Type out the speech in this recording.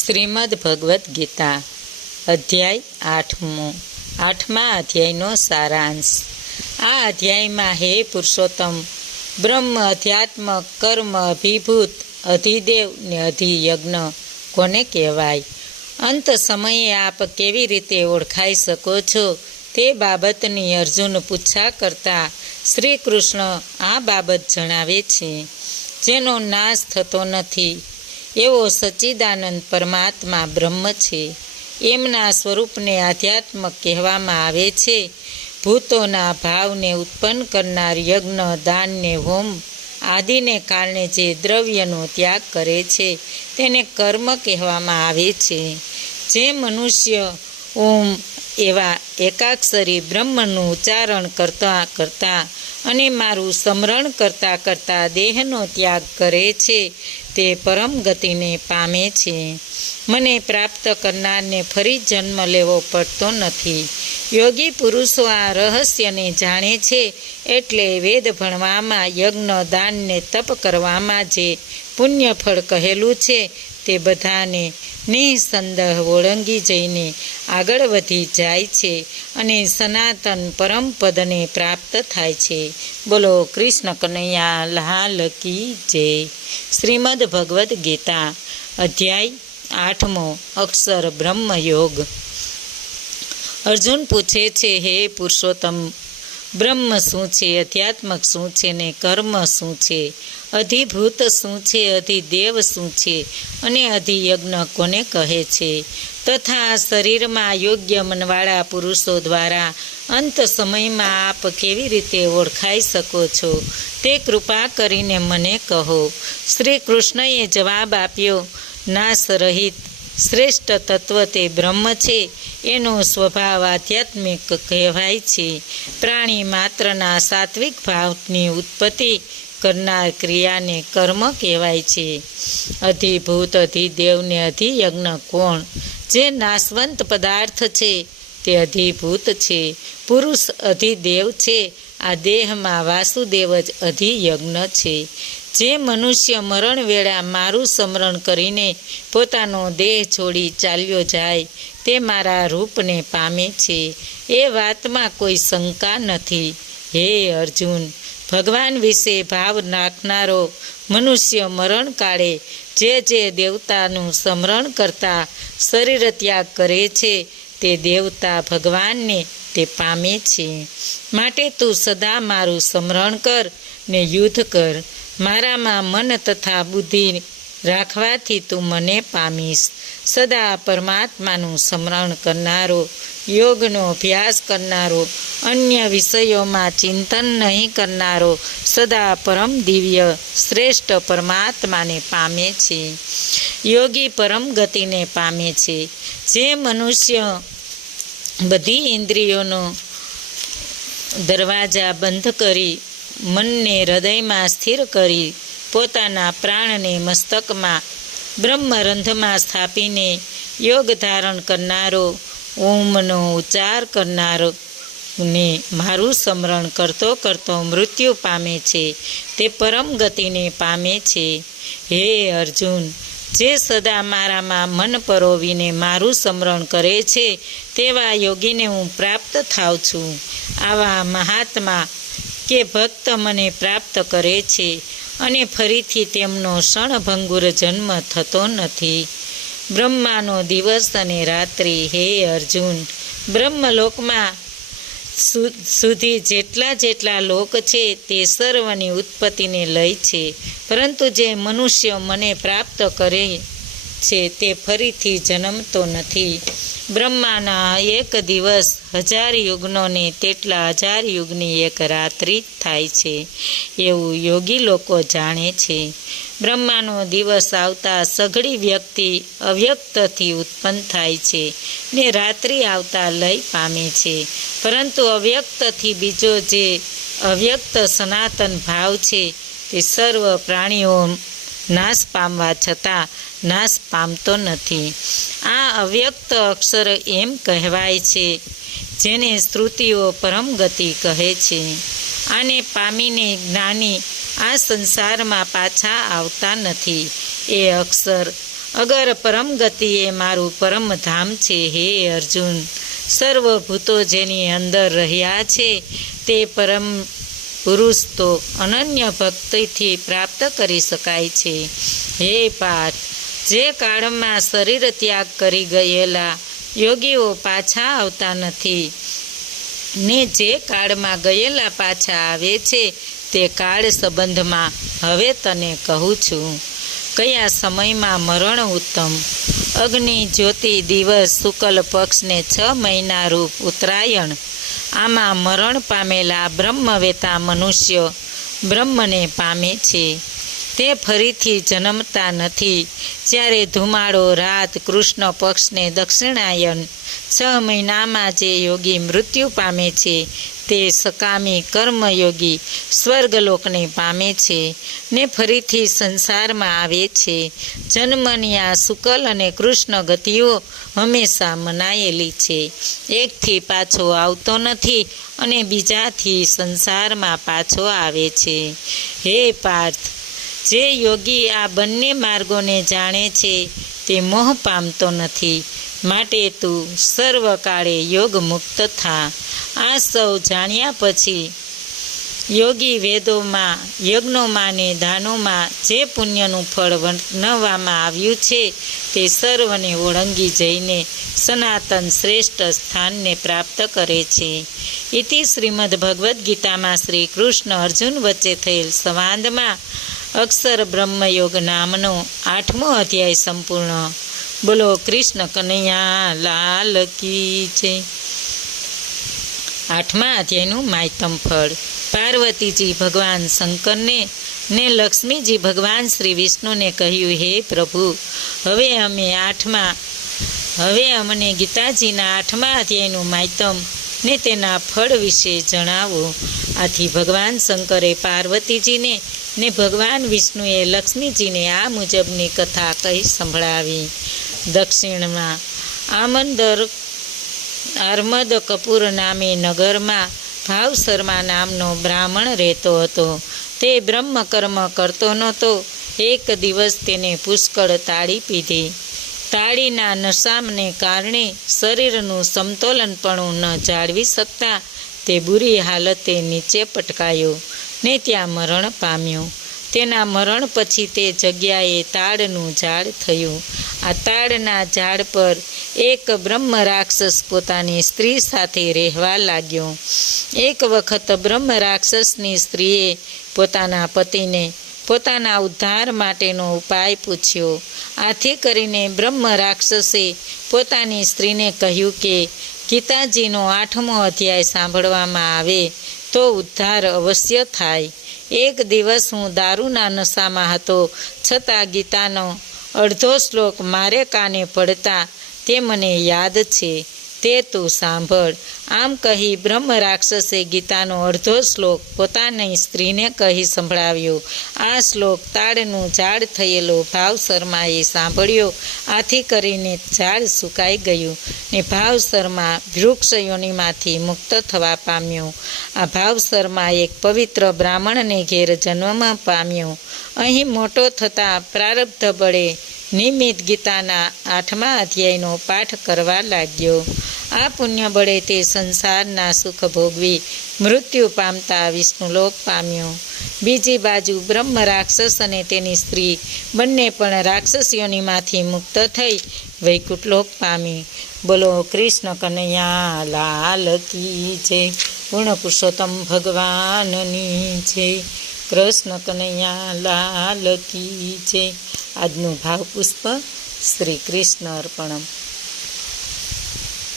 શ્રીમદ ભગવદ્ ગીતા અધ્યાય 8મા અધ્યાયનો સારાંશ। આ અધ્યાયમાં હે પુરુષોત્તમ, બ્રહ્મ, અધ્યાત્મ, કર્મ, અભિભૂત, અધિદેવ ને અધિયજ્ઞ કોને કહેવાય? અંત સમયે આપ કેવી રીતે ઓળખાઈ શકો છો તે બાબતની અર્જુન પૂછા કરતા શ્રી કૃષ્ણ આ બાબત જણાવે છે। જેનો નાશ થતો નથી એવો સચ્ચિદાનંદ પરમાત્મા બ્રહ્મ છે। એમના સ્વરૂપને આધ્યાત્મ કહેવામાં આવે છે। ભૂતોના ભાવને ઉત્પન્ન કરનાર યજ્ઞ, દાન ને હોમ આદિને કારણે જે દ્રવ્યનો ત્યાગ કરે છે તેને કર્મ કહેવામાં આવે છે। જે મનુષ્ય ઓમ એવા એકાક્ષરી બ્રહ્મનું ઉચ્ચારણ કરતા કરતા અને મારું સ્મરણ કરતા કરતા દેહનો ત્યાગ કરે છે તે પરમ ગતિને પામે છે। મને પ્રાપ્ત કરનારને ફરી જન્મ લેવો પડતો નથી। યોગી પુરુષો આ રહસ્યને જાણે છે, એટલે વેદ ભણવામાં, યજ્ઞ, દાન ને તપ કરવામાં જે પુણ્યફળ કહેલું છે તે બધાને નિસંદેહ ઓળંગી જઈને આગળ વધી જાય છે અને સનાતન પરમ પદને પ્રાપ્ત થાય છે। બોલો કૃષ્ણ કનૈયા લાલ કી જય। શ્રીમદ ભગવદ્ ગીતા અધ્યાય 8મો અક્ષર બ્રહ્મયોગ। અર્જુન પૂછે છે, હે પુરુષોત્તમ, બ્રહ્મ શું છે, અધ્યાત્મક શું છે ને કર્મ શું છે, અધિભૂત શું છે, અધિદેવ શું છે અને અધિયજ્ઞ કોને કહે છે? તથા શરીરમાં યોગ્ય મનવાળા પુરુષો દ્વારા અંત સમયમાં આપ કેવી રીતે ઓળખાઈ શકો છો તે કૃપા કરીને મને કહો। શ્રી કૃષ્ણએ જવાબ આપ્યો, નાશ રહિત શ્રેષ્ઠ તત્વ તે બ્રહ્મ છે। એનો સ્વભાવ આધ્યાત્મિક કહેવાય છે। પ્રાણી માત્રના સાત્વિક ભાવની ઉત્પત્તિ કરનાર ક્રિયાને કર્મ કહેવાય છે। અધિભૂત, અધિદેવ ને અધિયજ્ઞ કોણ? જે નાશવંત પદાર્થ છે તે અધિભૂત છે। પુરુષ અધિદેવ છે। આ દેહમાં વાસુદેવ જ અધિયજ્ઞ છે। જે મનુષ્ય મરણ વેળા મારું સ્મરણ કરીને પોતાનો દેહ છોડી ચાલ્યો જાય તે મારા રૂપને પામે છે, એ વાતમાં કોઈ શંકા નથી। હે અર્જુન, ભગવાન વિશે ભાવ રાખનારો મનુષ્ય મરણ કાળે જે દેવતાનું સ્મરણ કરતા શરીર ત્યાગ કરે છે તે દેવતા ભગવાનને તે પામે છે। માટે તું સદા મારું સ્મરણ કર ને યુદ્ધ કર। મારામાં મન તથા બુદ્ધિ રાખવાથી તું મને પામીશ। સદા પરમાત્માનું સ્મરણ કરનારો, યોગનો અભ્યાસ કરનારો, અન્ય વિષયોમાં ચિંતન નહીં કરનારો સદા પરમ દિવ્ય શ્રેષ્ઠ પરમાત્માને પામે છે। યોગી પરમ ગતિને પામે છે। જે મનુષ્ય બધી ઇન્દ્રિયોનો દરવાજા બંધ કરી મનને હૃદયમાં સ્થિર કરી પોતાના પ્રાણને મસ્તકમાં બ્રહ્મરંધ્રમાં સ્થાપીને યોગ ધારણ કરનારો, ઓમનો ઉચ્ચાર કરનારો ને મારું સ્મરણ કરતો કરતો મૃત્યુ પામે છે તે પરમ ગતિને પામે છે। હે અર્જુન, જે સદા મારામાં મન પરોવીને મારું સ્મરણ કરે છે તેવા યોગીને હું પ્રાપ્ત થાઉં છું। આવા મહાત્મા કે ભક્ત મને પ્રાપ્ત કરે છે અને ફરીથી તેમનો ક્ષણભંગુર જન્મ થતો નથી। બ્રહ્માનો દિવસ અને રાત્રિ। હે અર્જુન, બ્રહ્મલોકમાં સુધી જેટલા લોક છે તે સર્વની ઉત્પત્તિને લઈ છે, પરંતુ જે મનુષ્ય મને પ્રાપ્ત કરે છે તે ફરીથી જન્મતો નથી। બ્રહ્માના એક દિવસ 1000 યુગનો ને તેટલા 1000 યુગની એક રાત્રિ થાય છે એવું યોગી લોકો જાણે છે। બ્રહ્માનો દિવસ આવતા સઘળી વ્યક્તિ અવ્યક્તથી ઉત્પન્ન થાય છે ને રાત્રિ આવતા લય પામે છે, પરંતુ અવ્યક્તથી બીજો જે અવ્યક્ત સનાતન ભાવ છે તે સર્વ પ્રાણીઓ નાશ પામવા છતાં નાશ પામતો નથી। આ અવ્યક્ત અક્ષર એમ કહેવાય છે જેને શ્રુતિઓ પરમ ગતિ કહે છે। આને પામીને જ્ઞાની આ સંસારમાં પાછા આવતા નથી। એ અક્ષર અગર પરમ ગતિ એ મારું પરમ ધામ છે. હે અર્જુન, સર્વભૂતો જેની અંદર રહ્યા છે તે પરમ પુરુષ તો અનન્ય ભક્તિથી પ્રાપ્ત કરી શકાય છે. હે પાર્થ, જે કાળમાં શરીર ત્યાગ કરી ગયેલા યોગીઓ પાછા આવતા નથી ને જે કાળમાં ગયેલા પાછા આવે છે તે કાળ સંબંધમાં હવે તને કહું છું. કયા સમયમાં મરણ ઉત્તમ? અગ્નિ જ્યોતિ દિવસ શુક્લ પક્ષને 6 મહિના રૂપ ઉત્તરાયણ. આમાં મરણ પામેલા બ્રહ્મવેતા મનુષ્ય બ્રહ્મને પામે છે. તે ફરીથી જન્મતા નથી. જ્યારે ધુમાડો રાત કૃષ્ણ પક્ષને દક્ષિણાયન 6 મહિનામાં જે યોગી મૃત્યુ પામે છે તે સકામી કર્મયોગી સ્વર્ગલોકને પામે છે ને ફરીથી સંસારમાં આવે છે. જન્મની આ શુક્લ અને કૃષ્ણ ગતિઓ હંમેશા મનાયેલી છે. એકથી પાછો આવતો નથી અને બીજાથી સંસારમાં પાછો આવે છે. હે પાર્થ, જે યોગી આ બંને માર્ગોને જાણે છે તે મોહ પામતો નથી. માટે તું સર્વકાળે યોગ મુક્ત થા. આ સૌ જાણ્યા પછી યોગી વેદોમાં યજ્ઞોમાં ને દાનોમાં જે પુણ્યનું ફળ વર્ણવવામાં આવ્યું છે તે સર્વને ઓળંગી જઈને સનાતન શ્રેષ્ઠ સ્થાનને પ્રાપ્ત કરે છે. ઇતિ શ્રીમદ ભગવદ્ ગીતામાં શ્રી કૃષ્ણ અર્જુન વચ્ચે થયેલ સંવાદમાં અક્ષર બ્રહ્મયોગ નામનો 8મો અધ્યાય સંપૂર્ણ. બોલો કૃષ્ણ કનૈયા લાલ કી જય. 8મા અધ્યાયનું માયતમ ફળ. પાર્વતીજી ભગવાન શંકરને ને લક્ષ્મીજી ભગવાન શ્રી વિષ્ણુને કહ્યું, હે પ્રભુ, હવે અમને ગીતાજીના 8મા અધ્યાયનું માયતમ ને તેના ફળ વિશે જણાવો. આથી ભગવાન શંકરે પાર્વતીજીને ને ભગવાન વિષ્ણુએ લક્ષ્મીજીને આ મુજબની કથા કહી સંભળાવી. દક્ષિણમાં આર્મદ કપૂર નામે નગરમાં ભાવશર્મા નામનો બ્રાહ્મણ રહેતો હતો. તે બ્રહ્મકર્મ કરતો નહોતો. એક દિવસ તેને પુષ્કળ તાળી પીધી. તાળીના નશાને કારણે શરીરનું સમતોલનપણું ન જાળવી શકતા તે બુરી હાલતે નીચે પટકાયો ને ત્યાં મરણ પામ્યો. તેના મરણ પછી તે જગ્યાએ તાડનું ઝાડ થયું. આ તાડના ઝાડ પર એક બ્રહ્મ રાક્ષસ પોતાની સ્ત્રી સાથે રહેવા લાગ્યો. એક વખત બ્રહ્મ રાક્ષસની સ્ત્રીએ પોતાના પતિને પોતાના ઉદ્ધાર માટેનો ઉપાય પૂછ્યો. આથી કરીને બ્રહ્મ રાક્ષસે પોતાની સ્ત્રીને કહ્યું કે ગીતાજીનો 8મો અધ્યાય સાંભળવામાં આવે તો ઉદ્ધાર અવશ્ય થાય. એક દિવસ હું દારૂના નશામાં હતો, છતાં ગીતાનો અડધો શ્લોક મારે કાને પડતા તે મને યાદ છે, તે તું સાંભળ. આમ કહી બ્રહ્મ રાક્ષસે ગીતાનો અડધો શ્લોક પોતાની સ્ત્રીને કહી સંભળાવ્યો. આ શ્લોક તાડનું ઝાડ થયેલો ભાવશર્માએ સાંભળ્યો. આથી કરીને ઝાડ સુકાઈ ગયું ને ભાવશર્મા વૃક્ષ યોનિમાંથી મુક્ત થવા પામ્યો. આ ભાવશર્મા એક પવિત્ર બ્રાહ્મણને ઘેર જન્મ પામ્યો. અહીં મોટો થતાં પ્રારબ્ધ બળે નિમિત્ત ગીતાના 8મા અધ્યાયનો પાઠ કરવા લાગ્યો. આ પુણ્ય બળે તે સંસારના સુખ ભોગવી મૃત્યુ પામતા વિષ્ણુલોક પામ્યો. બીજી બાજુ બ્રહ્મ રાક્ષસ અને તેની સ્ત્રી બંને પણ રાક્ષસીઓનીમાંથી મુક્ત થઈ વૈકુંઠલોક પામી. બોલો કૃષ્ણ કનૈયા લાલ કી જય. પૂર્ણ પુરુષોત્તમ ભગવાનની જય. કૃષ્ણ કનૈયા લાલ કી જય. આજનું ભાવપુષ્પ શ્રી કૃષ્ણ અર્પણમ.